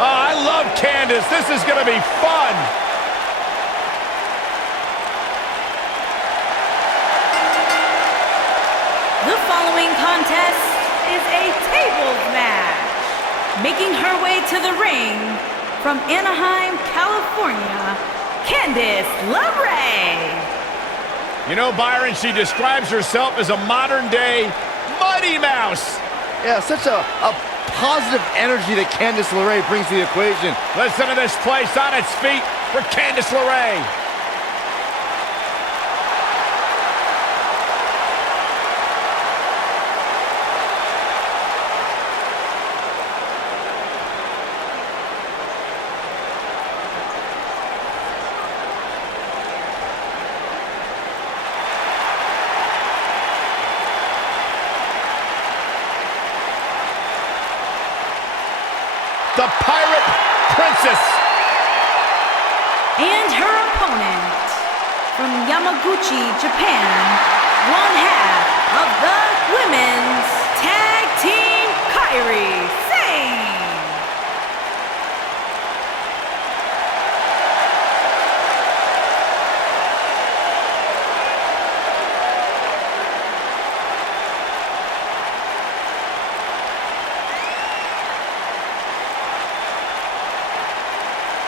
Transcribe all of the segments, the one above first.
Oh, I love Candice. This is going to be fun. The following contest is a tables match. Making her way to the ring from Anaheim, California, Candice Lerae. You know, Byron, she describes herself as a modern-day Mighty Mouse. Yeah, such a positive energy that Candice Lerae brings to the equation. Listen to this place on its feet for Candice Lerae. The Pirate Princess. And her opponent from Yamaguchi, Japan, one half of the Women's Tag Team Kairi, Sane.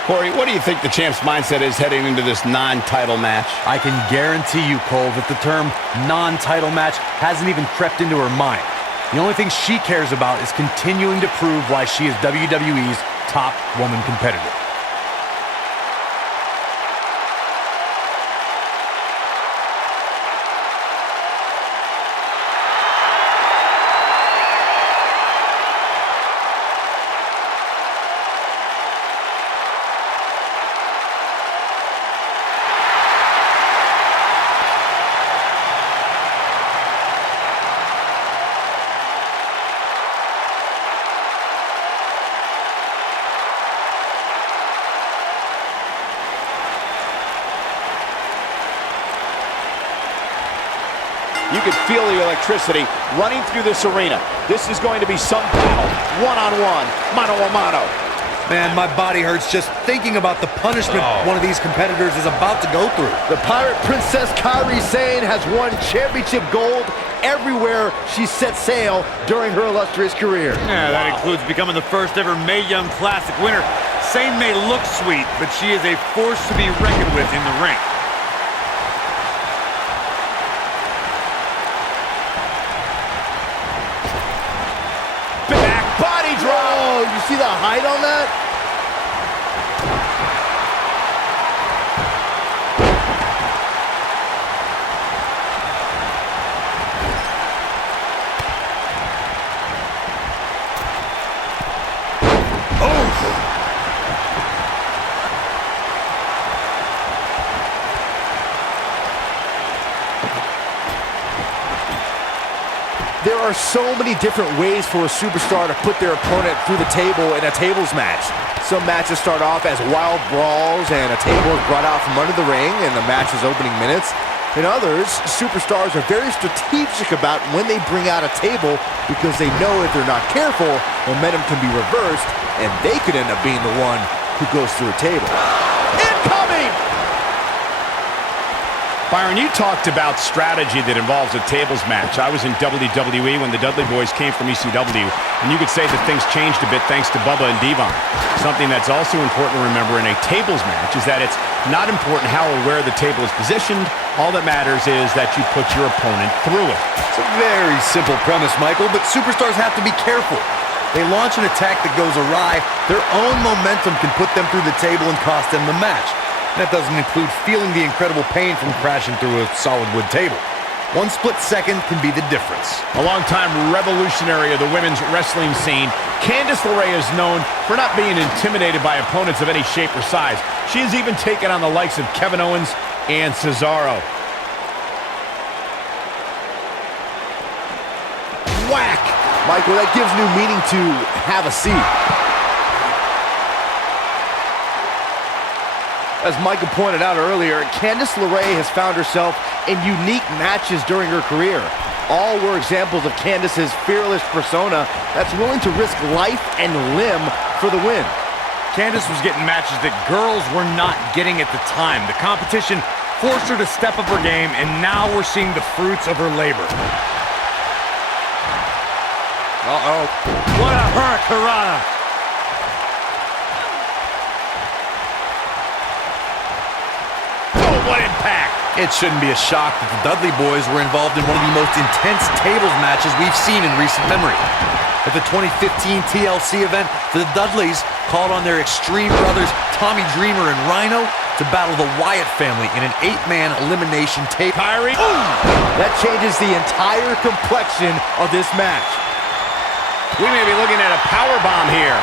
Corey, what do you think the champ's mindset is heading into this non-title match? I can guarantee you, Cole, that the term non-title match hasn't even crept into her mind. The only thing she cares about is continuing to prove why she is WWE's top woman competitor. You can feel the electricity running through this arena. This is going to be some battle, one-on-one, mano-a-mano. Man, my body hurts just thinking about the punishment one of these competitors is about to go through. The Pirate Princess Kairi Sane has won championship gold everywhere she set sail during her illustrious career. Yeah, that includes becoming the first ever Mae Young Classic winner. Sane may look sweet, but she is a force to be reckoned with in the ring. Oh, you see the height on that? There are so many different ways for a superstar to put their opponent through the table in a tables match. Some matches start off as wild brawls and a table is brought out from under the ring in the match's opening minutes. In others, superstars are very strategic about when they bring out a table because they know if they're not careful, momentum can be reversed and they could end up being the one who goes through a table. Incoming! Byron, you talked about strategy that involves a tables match. I was in WWE when the Dudley Boys came from ECW, and you could say that things changed a bit thanks to Bubba and Devon. Something that's also important to remember in a tables match is that it's not important how or where the table is positioned. All that matters is that you put your opponent through it. It's a very simple premise, Michael, but superstars have to be careful. They launch an attack that goes awry, their own momentum can put them through the table and cost them the match. That doesn't include feeling the incredible pain from crashing through a solid wood table. One split second can be the difference. A longtime revolutionary of the women's wrestling scene, Candice Lerae is known for not being intimidated by opponents of any shape or size. She has even taken on the likes of Kevin Owens and Cesaro. Whack! Michael, that gives new meaning to have a seat. As Michael pointed out earlier, Candice Lerae has found herself in unique matches during her career. All were examples of Candice's fearless persona that's willing to risk life and limb for the win. Candice was getting matches that girls were not getting at the time. The competition forced her to step up her game, and now we're seeing the fruits of her labor. Uh-oh. What a hurricanrana! Oh, what impact! It shouldn't be a shock that the Dudley boys were involved in one of the most intense tables matches we've seen in recent memory. At the 2015 TLC event, the Dudleys called on their Extreme brothers Tommy Dreamer and Rhino to battle the Wyatt family in an 8-man elimination table. Kairi. That changes the entire complexion of this match. We may be looking at a powerbomb here.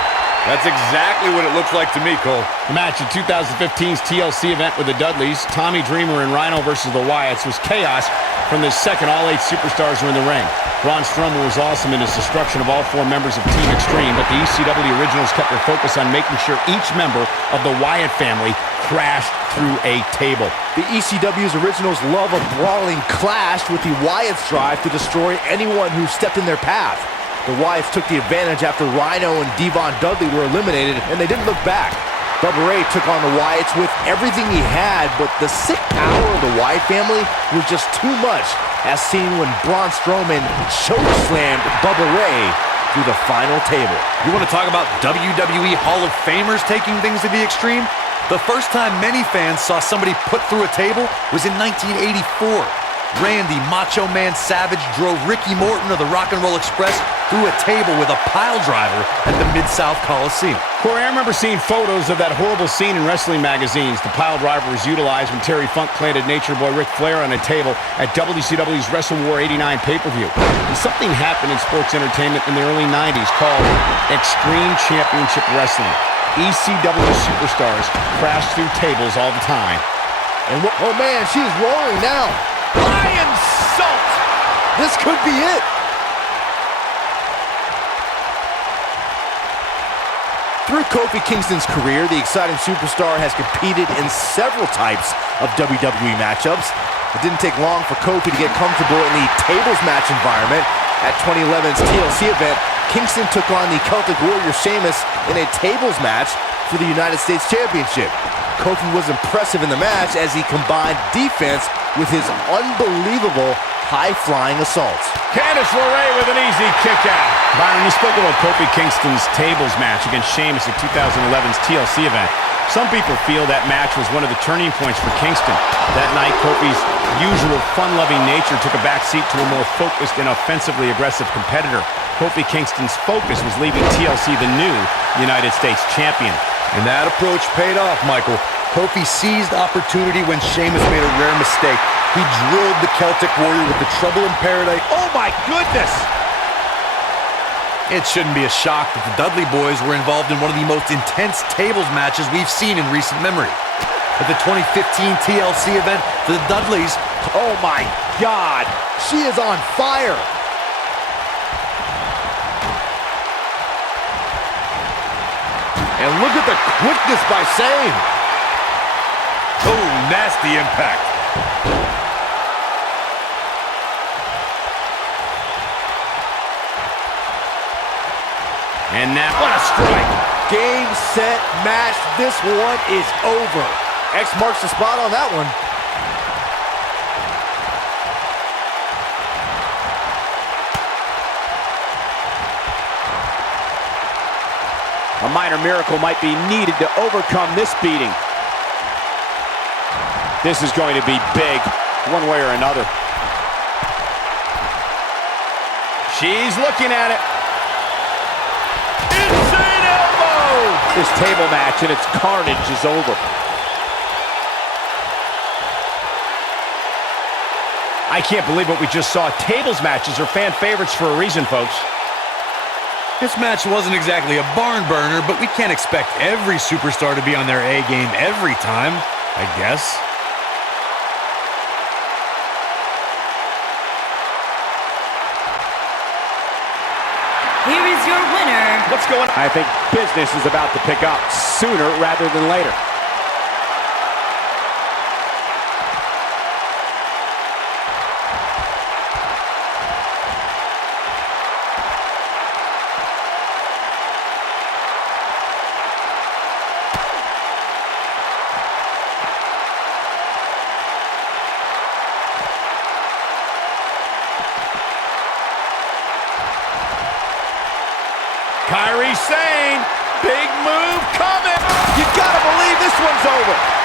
That's exactly what it looks like to me, Cole. The match at 2015's TLC event with the Dudleys, Tommy Dreamer and Rhino versus the Wyatts, was chaos from the second all 8 superstars were in the ring. Braun Strowman was awesome in his destruction of all 4 members of Team Extreme, but the ECW originals kept their focus on making sure each member of the Wyatt family crashed through a table. The ECW's originals love a brawling clash, with the Wyatts' drive to destroy anyone who stepped in their path. The Wyatts took the advantage after Rhino and Devon Dudley were eliminated, and they didn't look back. Lerae took on the Wyatts with everything he had, but the sick power of the Wyatt family was just too much, as seen when Braun Strowman chokeslammed Lerae through the final table. You want to talk about WWE Hall of Famers taking things to the extreme? The first time many fans saw somebody put through a table was in 1984. Randy Macho Man Savage drove Ricky Morton of the Rock and Roll Express through a table with a pile driver at the Mid-South Coliseum. Corey, I remember seeing photos of that horrible scene in wrestling magazines. The pile driver was utilized when Terry Funk planted Nature Boy Ric Flair on a table at WCW's Wrestle War 89 pay-per-view. And something happened in sports entertainment in the early 90s called Extreme Championship Wrestling. ECW superstars crashed through tables all the time. And oh man, she's rolling now. Lion Salt! This could be it. Through Kofi Kingston's career, the exciting superstar has competed in several types of WWE matchups. It didn't take long for Kofi to get comfortable in the tables match environment. At 2011's TLC event, Kingston took on the Celtic Warrior Sheamus in a tables match for the United States Championship. Kofi was impressive in the match as he combined defense with his unbelievable high-flying assaults. Candice Lerae with an easy kick out. Byron, you spoke about Kofi Kingston's tables match against Sheamus at 2011's TLC event. Some people feel that match was one of the turning points for Kingston. That night, Kofi's usual fun-loving nature took a backseat to a more focused and offensively aggressive competitor. Kofi Kingston's focus was leaving TLC the new United States champion. And that approach paid off, Michael. Kofi seized opportunity when Sheamus made a rare mistake. He drilled the Celtic Warrior with the Trouble in Paradise. Oh my goodness! It shouldn't be a shock that the Dudley boys were involved in one of the most intense tables matches we've seen in recent memory. At the 2015 TLC event, the Dudleys... Oh my God! She is on fire! And look at the quickness by Sane! Oh, nasty impact. And now, what a strike! Game, set, match. This one is over. X marks the spot on that one. A minor miracle might be needed to overcome this beating. This is going to be big, one way or another. She's looking at it. Insane elbow! This table match and its carnage is over. I can't believe what we just saw. Tables matches are fan favorites for a reason, folks. This match wasn't exactly a barn burner, but we can't expect every superstar to be on their A game every time, I guess. Here is your winner. What's going on? I think business is about to pick up sooner rather than later. Kairi Sane, big move coming. You gotta believe this one's over.